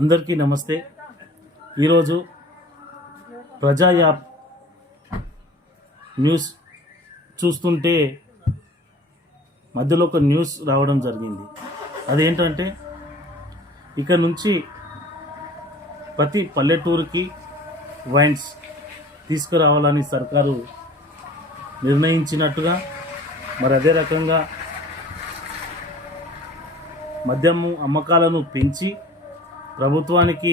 అందరికీ నమస్తే. ఈరోజు ప్రజా యాప్ న్యూస్ చూస్తుంటే మధ్యలో ఒక న్యూస్ రావడం జరిగింది. అదేంటంటే ఇక నుంచి ప్రతి పల్లెటూరుకి వైన్స్ తీసుకురావాలని సర్కారు నిర్ణయించినట్టుగా, మరి అదే రకంగా మద్యము అమ్మకాలను పెంచి ప్రభుత్వానికి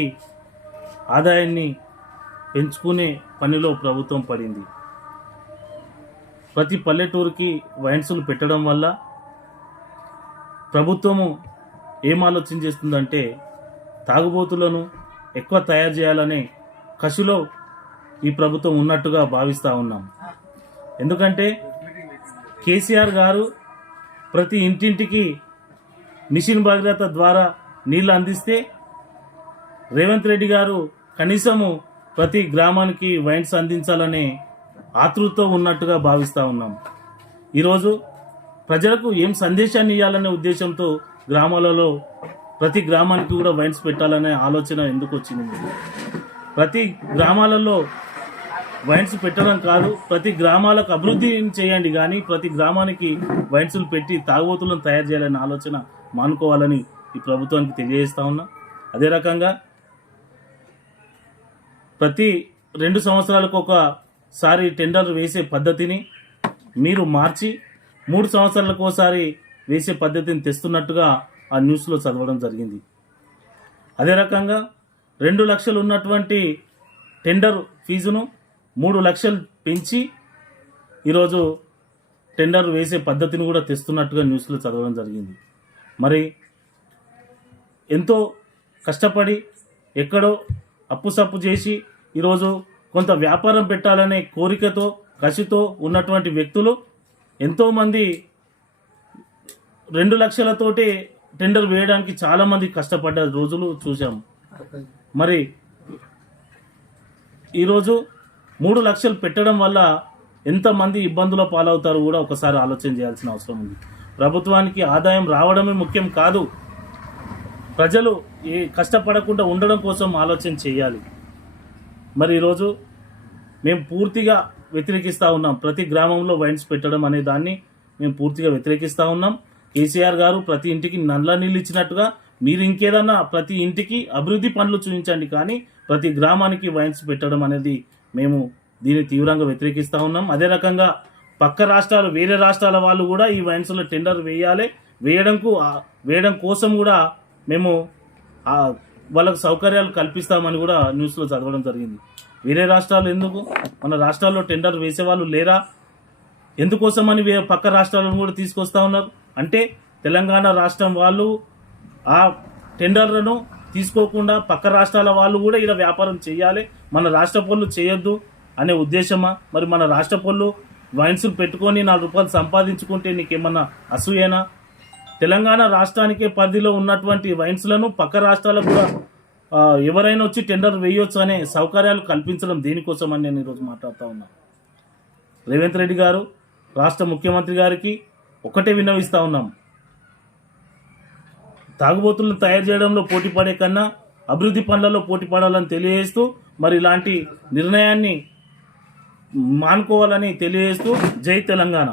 ఆదాయాన్ని పెంచుకునే పనిలో ప్రభుత్వం పడింది. ప్రతి పల్లెటూరుకి వైన్స్లు పెట్టడం వల్ల ప్రభుత్వము ఏం ఆలోచన చేస్తుందంటే తాగుబోతులను ఎక్కువ తయారు చేయాలనే కసిలో ఈ ప్రభుత్వం ఉన్నట్టుగా భావిస్తూ ఉన్నాం. ఎందుకంటే కేసీఆర్ గారు ప్రతి ఇంటింటికి మిషన్ భగీరథ ద్వారా నీళ్లు అందిస్తే రేవంత్ రెడ్డి గారు కనీసము ప్రతి గ్రామానికి వైన్స్ అందించాలనే ఆతృతతో ఉన్నట్టుగా భావిస్తూ ఉన్నాం. ఈరోజు ప్రజలకు ఏం సందేశాన్ని ఇవ్వాలనే ఉద్దేశంతో గ్రామాలలో ప్రతి గ్రామానికి కూడా వైన్స్ పెట్టాలనే ఆలోచన ఎందుకు వచ్చింది? ప్రతి గ్రామాలలో వైన్స్ పెట్టడం కాదు, ప్రతి గ్రామాలకు అభివృద్ధి చేయండి, కానీ ప్రతి గ్రామానికి వైన్స్లు పెట్టి తాగుబోతులను తయారు చేయాలనే ఆలోచన మానుకోవాలని ఈ ప్రభుత్వానికి తెలియజేస్తా ఉన్నా. అదే రకంగా ప్రతి 2 సంవత్సరాలకు ఒకసారి టెండర్ వేసే పద్ధతిని మీరు మార్చి 3 సంవత్సరాలకు ఒకసారి వేసే పద్ధతిని తెస్తున్నట్టుగా ఆ న్యూస్లో చదవడం జరిగింది. అదే రకంగా 2 లక్షలు ఉన్నటువంటి టెండర్ ఫీజును 3 లక్షలు పెంచి ఈరోజు టెండర్ వేసే పద్ధతిని కూడా తెస్తున్నట్టుగా న్యూస్లో చదవడం జరిగింది. మరి ఎంతో కష్టపడి ఎక్కడో అప్పు చేసి ఈరోజు కొంత వ్యాపారం పెట్టాలనే కోరికతో కసితో ఉన్నటువంటి వ్యక్తులు ఎంతోమంది 2 లక్షలతోటి టెండర్ వేయడానికి చాలామంది కష్టపడ్డ రోజులు చూసాం. మరి ఈరోజు 3 లక్షలు పెట్టడం వల్ల ఎంతమంది ఇబ్బందుల పాలవుతారో కూడా ఒకసారి ఆలోచన చేయాల్సిన అవసరం ఉంది. ప్రభుత్వానికి ఆదాయం రావడమే ముఖ్యం కాదు, ప్రజలు కష్టపడకుండా ఉండడం కోసం ఆలోచన చేయాలి. మరి ఈరోజు మేము పూర్తిగా వ్యతిరేకిస్తూ ఉన్నాం. ప్రతి గ్రామంలో వైన్స్ పెట్టడం అనే దాన్ని మేము పూర్తిగా వ్యతిరేకిస్తూ ఉన్నాం. కేసీఆర్ గారు ప్రతి ఇంటికి నల్ల నీళ్ళు ఇచ్చినట్టుగా మీరు ఇంకేదన్నా ప్రతి ఇంటికి అభివృద్ధి పనులు చూపించండి, కానీ ప్రతి గ్రామానికి వైన్స్ పెట్టడం అనేది మేము దీన్ని తీవ్రంగా వ్యతిరేకిస్తూ ఉన్నాం. అదే రకంగా పక్క రాష్ట్రాలు, వేరే రాష్ట్రాల వాళ్ళు కూడా ఈ వైన్స్లో టెండర్ వేయడం కోసం కూడా మేము వాళ్ళకు సౌకర్యాలు కల్పిస్తామని కూడా న్యూస్లో చదవడం జరిగింది. వేరే రాష్ట్రాలు ఎందుకు? మన రాష్ట్రాల్లో టెండర్ వేసేవాళ్ళు లేరా? ఎందుకోసమని పక్క రాష్ట్రాలను కూడా తీసుకొస్తా ఉన్నారు. అంటే తెలంగాణ రాష్ట్రం వాళ్ళు ఆ టెండర్లను తీసుకోకుండా పక్క రాష్ట్రాల వాళ్ళు కూడా ఇలా వ్యాపారం చేయాలి, మన రాష్ట్ర పనులు చేయొద్దు అనే ఉద్దేశమా? మరి మన రాష్ట్ర పనులు వైన్స్ పెట్టుకొని 4 రూపాయలు సంపాదించుకుంటే నీకేమన్నా అసూయేనా? తెలంగాణ రాష్ట్రానికే పరిధిలో ఉన్నటువంటి వైన్స్లను పక్క రాష్ట్రాలకు కూడా ఎవరైనా వచ్చి టెండర్ వేయొచ్చు అనే సౌకర్యాలు కల్పించడం దేనికోసం అని నేను ఈరోజు మాట్లాడుతూ ఉన్నా. రేవంత్ రెడ్డి గారు, రాష్ట్ర ముఖ్యమంత్రి గారికి ఒకటే విన్నవిస్తూ ఉన్నాం, తాగుబోతులను తయారు చేయడంలో పోటీ పడే కన్నా అభివృద్ధి పనులలో పోటీ పడాలని తెలియజేస్తూ మరి ఇలాంటి నిర్ణయాన్ని మానుకోవాలని తెలియజేస్తూ జై తెలంగాణ.